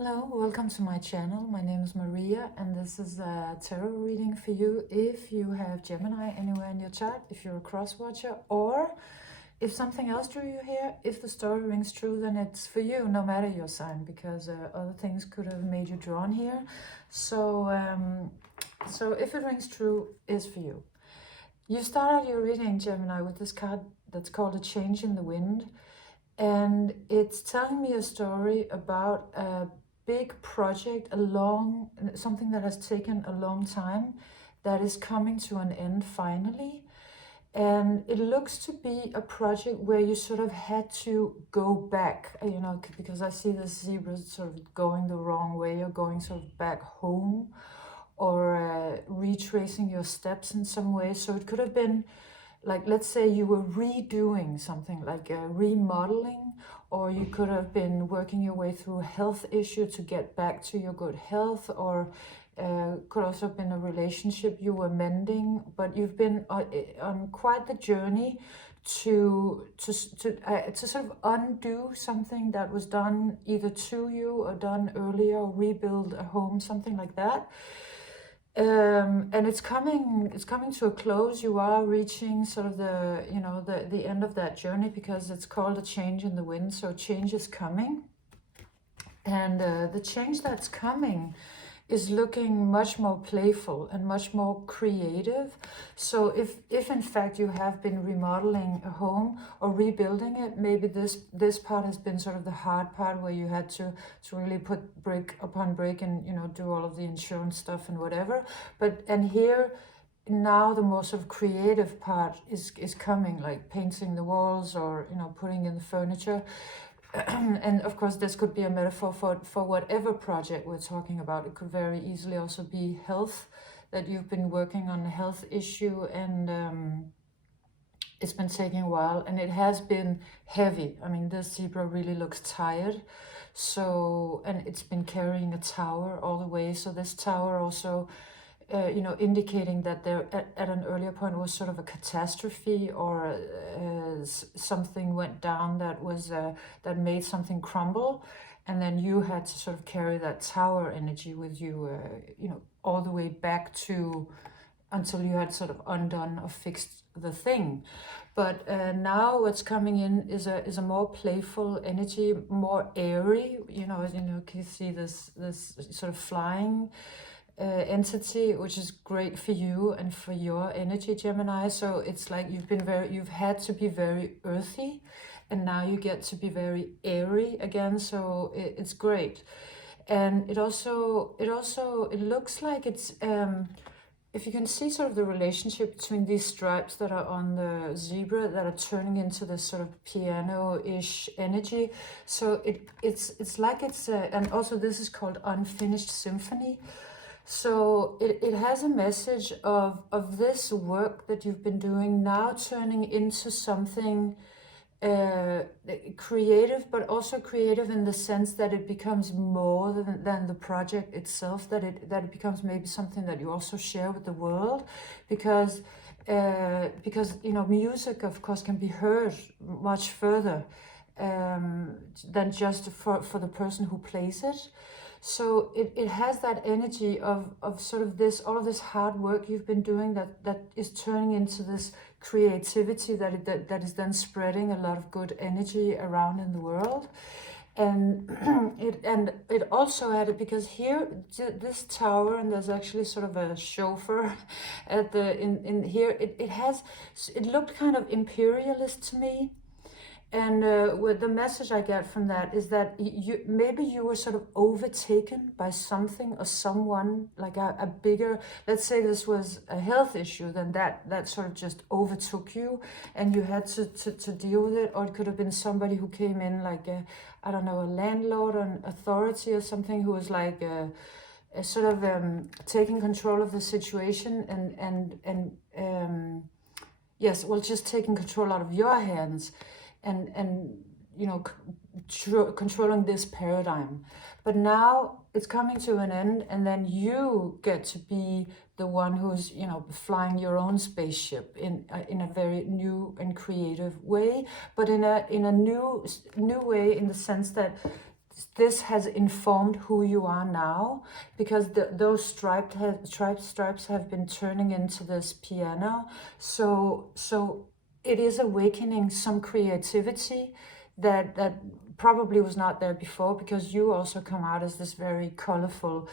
Hello, welcome to my channel. My name is Maria and this is a tarot reading for you if you have Gemini anywhere in your chart, if you're a cross-watcher, or if something else drew you here. If the story rings true, then it's for you, no matter your sign, because other things could have made you drawn here. So if it rings true, it's for you. You started your reading, Gemini, with this card that's called A Change in the Wind. And it's telling me a story about a big project, something that has taken a long time, that is coming to an end finally. And it looks to be a project where you sort of had to go back, you know, because I see the zebra sort of going the wrong way, or going sort of back home, or retracing your steps in some way. So it could have been like, let's say you were redoing something, like remodeling, or you could have been working your way through a health issue to get back to your good health, or could also have been a relationship you were mending, but you've been on quite the journey to sort of undo something that was done either to you or done earlier, or rebuild a home, something like that. And it's coming to a close. You are reaching sort of the end of that journey, because it's called A Change in the Wind. So change is coming, and the change that's coming is looking much more playful and much more creative. So if in fact you have been remodeling a home or rebuilding it, maybe this part has been sort of the hard part, where you had to really put brick upon brick and, you know, do all of the insurance stuff and whatever. And here now the more sort of creative part is coming, like painting the walls, or, you know, putting in the furniture. And of course this could be a metaphor for whatever project we're talking about. It could very easily also be health, that you've been working on a health issue, and it's been taking a while, and it has been heavy. I mean, this zebra really looks tired. So, and it's been carrying a tower all the way. So this tower also, you know, indicating that there at an earlier point was sort of a catastrophe, or something went down that was that made something crumble, and then you had to sort of carry that tower energy with you, you know, all the way back to until you had sort of undone or fixed the thing. But now what's coming in is a more playful energy, more airy. You know, you can see this sort of flying entity, which is great for you and for your energy, Gemini. So it's like you've had to be very earthy, and now you get to be very airy again. So it's great. And it looks like it's if you can see sort of the relationship between these stripes that are on the zebra, that are turning into this sort of piano-ish energy. So it's like it's and also this is called Unfinished Symphony. So it has a message of this work that you've been doing now turning into something creative, but also creative in the sense that it becomes more than the project itself, that it becomes maybe something that you also share with the world, because you know, music of course can be heard much further than just for the person who plays it. So it has that energy of sort of this, all of this hard work you've been doing, that is turning into this creativity that is then spreading a lot of good energy around in the world. And it also added, because here this tower, and there's actually sort of a chauffeur at the in here, it looked kind of imperialist to me. And with the message I get from that is that maybe you were sort of overtaken by something or someone, like a bigger, let's say this was a health issue, then that sort of just overtook you, and you had to deal with it. Or it could have been somebody who came in, like I don't know, a landlord or an authority or something, who was like sort of taking control of the situation, and yes, well, just taking control out of your hands, and you know, controlling this paradigm. But now it's coming to an end, and then you get to be the one who's, you know, flying your own spaceship in a very new and creative way, but in a new way, in the sense that this has informed who you are now, because those stripes have been turning into this piano. So it is awakening some creativity that probably was not there before, because you also come out as this very colorful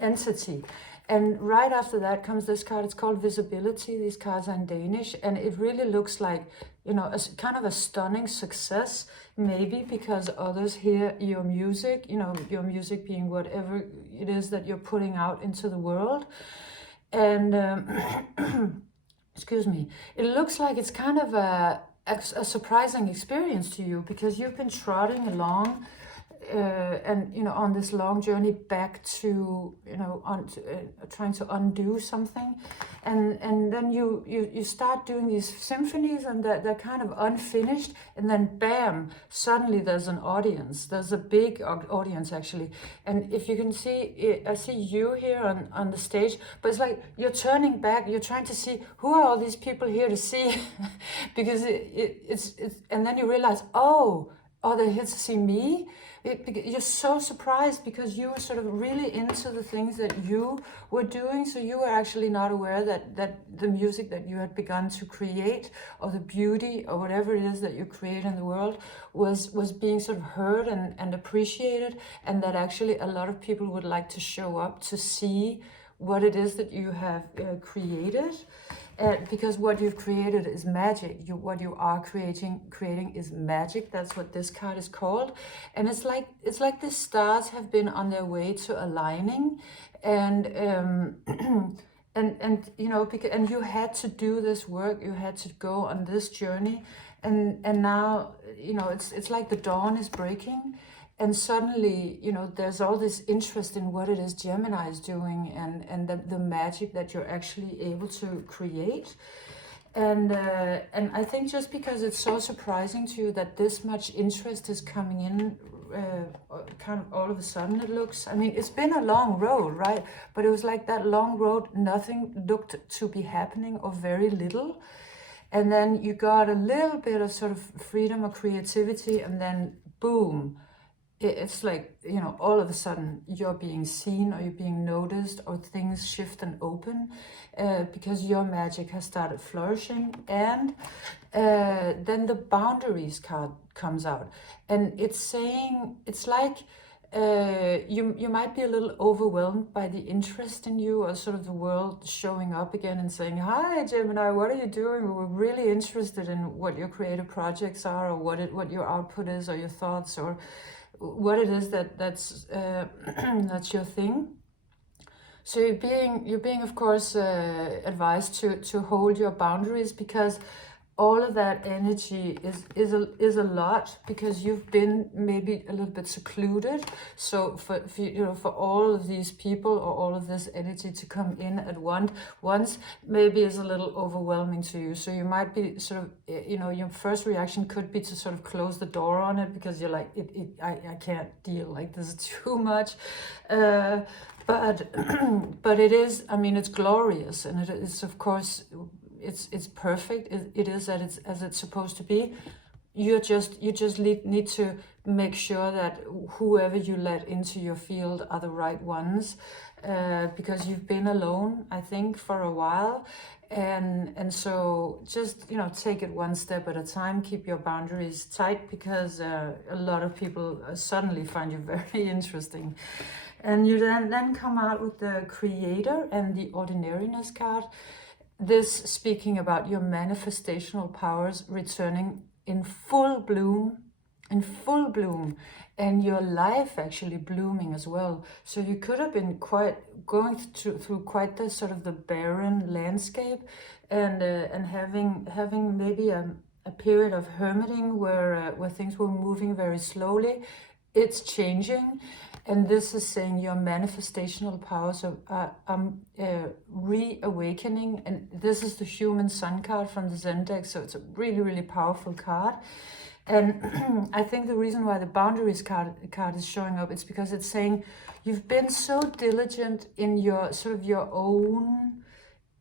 entity. And right after that comes this card. It's called Visibility. These cards are in Danish, and it really looks like, you know, a kind of a stunning success, maybe because others hear your music, you know, your music being whatever it is that you're putting out into the world. And excuse me, it looks like it's kind of a surprising experience to you, because you've been trotting along and, you know, on this long journey back to, you know, trying to undo something, and then you start doing these symphonies, and they're kind of unfinished, and then bam, suddenly there's an audience. There's a big audience, actually. And if you can see, I see you here on the stage, but it's like you're turning back, you're trying to see, who are all these people here to see? Because it's and then you realize, oh, they're here to see me. You're so surprised, because you were sort of really into the things that you were doing, so you were actually not aware that the music that you had begun to create, or the beauty, or whatever it is that you create in the world, was being sort of heard and appreciated, and that actually a lot of people would like to show up to see what it is that you have created. Because what you've created is magic. What you are creating is magic. That's what this card is called. And it's like the stars have been on their way to aligning, and and you know, and you had to do this work. You had to go on this journey, and now, you know, it's like the dawn is breaking. And suddenly, you know, there's all this interest in what it is Gemini is doing, and the magic that you're actually able to create. And I think just because it's so surprising to you that this much interest is coming in, kind of all of a sudden, it looks, I mean, it's been a long road, right? But it was like that long road, nothing looked to be happening, or very little. And then you got a little bit of sort of freedom or creativity, and then boom, it's like, you know, all of a sudden you're being seen, or you're being noticed, or things shift and open, because your magic has started flourishing. And then the boundaries card comes out, and it's saying, it's like you might be a little overwhelmed by the interest in you, or sort of the world showing up again and saying, hi Gemini, what are you doing? We're really interested in what your creative projects are, or what your output is, or your thoughts, or what it is that's that's your thing. So you're being of course advised to hold your boundaries, because all of that energy is a lot, because you've been maybe a little bit secluded. So for you know, for all of these people, or all of this energy to come in at once, maybe is a little overwhelming to you. So you might be sort of, you know, your first reaction could be to sort of close the door on it, because you're like, I can't deal, like this is too much. But but it is, I mean, it's glorious, and it is, of course, it's perfect. It is as it's supposed to be. You just need to make sure that whoever you let into your field are the right ones, because you've been alone, I think, for a while, and so just, you know, take it one step at a time. Keep your boundaries tight, because a lot of people suddenly find you very interesting. And you then come out with the Creator and the Ordinariness card. This speaking about your manifestational powers returning in full bloom, and your life actually blooming as well. So you could have been going through quite the sort of the barren landscape, and having maybe a period of hermiting where things were moving very slowly. It's changing. And this is saying your manifestational powers are reawakening. And this is the Human Sun card from the Zen deck. So it's a really, really powerful card. And I think the reason why the boundaries card is showing up, it's because it's saying you've been so diligent in your sort of your own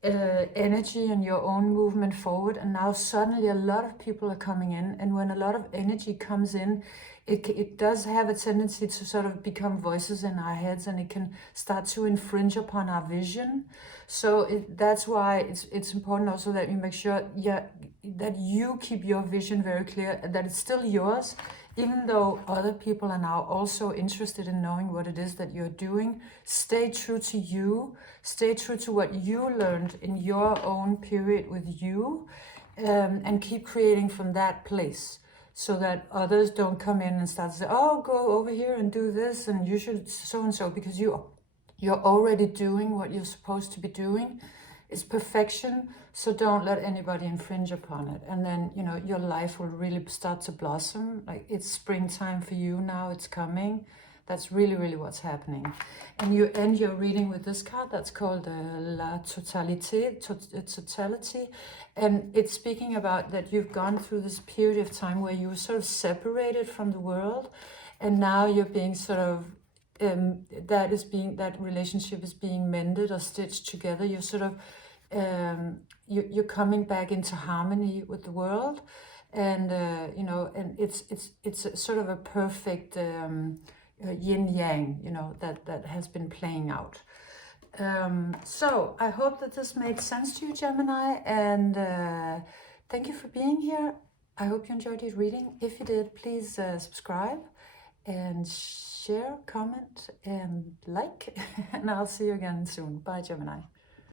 energy and your own movement forward. And now suddenly a lot of people are coming in. And when a lot of energy comes in, it does have a tendency to sort of become voices in our heads, and it can start to infringe upon our vision. So that's why it's important also that you make sure that you keep your vision very clear, that it's still yours, even though other people are now also interested in knowing what it is that you're doing. Stay true to you, stay true to what you learned in your own period with you, and keep creating from that place, so that others don't come in and start to say, oh, go over here and do this, and you should so and so, because you're already doing what you're supposed to be doing. It's perfection, so don't let anybody infringe upon it. And then, you know, your life will really start to blossom. Like, it's springtime for you now, it's coming. That's really, really what's happening. And you end your reading with this card that's called La Totality, totality. And it's speaking about that you've gone through this period of time where you were sort of separated from the world, and now you're being sort of, that relationship is being mended or stitched together. You're sort of, you're coming back into harmony with the world, and you know, and it's a sort of a perfect yin yang, you know, that has been playing out. So I hope that this made sense to you, Gemini, and thank you for being here. I hope you enjoyed your reading. If you did, please subscribe and share, comment, and like, and I'll see you again soon. Bye, Gemini.